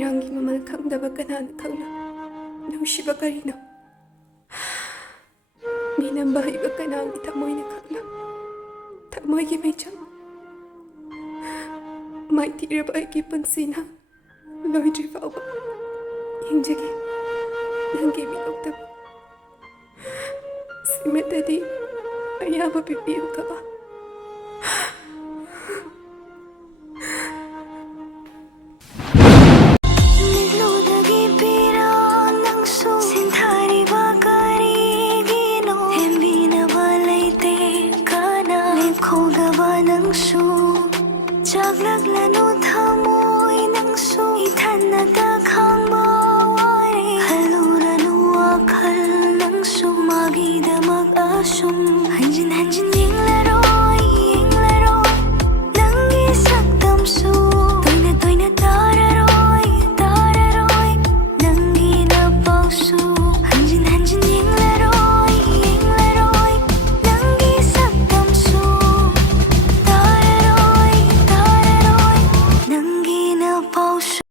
ꯏꯔꯥꯡꯒꯤ ꯃꯃꯜ ꯈꯪꯗꯕ ꯀꯅꯥꯅ ꯈꯪꯅ ꯅꯨꯡꯁꯤꯕ ꯀꯔꯤꯅꯣ? ꯃꯤꯅꯝꯕ ꯍꯩꯕ ꯀꯅꯥꯒꯤ ꯊꯃꯣꯏꯅ ꯈꯪꯅ ꯊꯃꯣꯏꯒꯤ ꯃꯩꯆꯪ ꯃꯥꯏꯊꯤꯔꯕ ꯑꯩꯒꯤ ꯄꯨꯟꯁꯤꯅ ꯂꯣꯏꯗ꯭ꯔꯤ ꯐꯥꯎꯕ ꯌꯦꯡꯖꯒꯦ ꯅꯪꯒꯤ ꯃꯤꯅꯣꯛꯇꯕꯨ꯫ ꯁꯤꯃꯇꯗꯤ ꯑꯌꯥꯕ ꯄꯤꯕꯤꯌꯨꯈ꯭ꯔꯕ? ꯆꯥꯛꯂꯛꯂꯅꯨ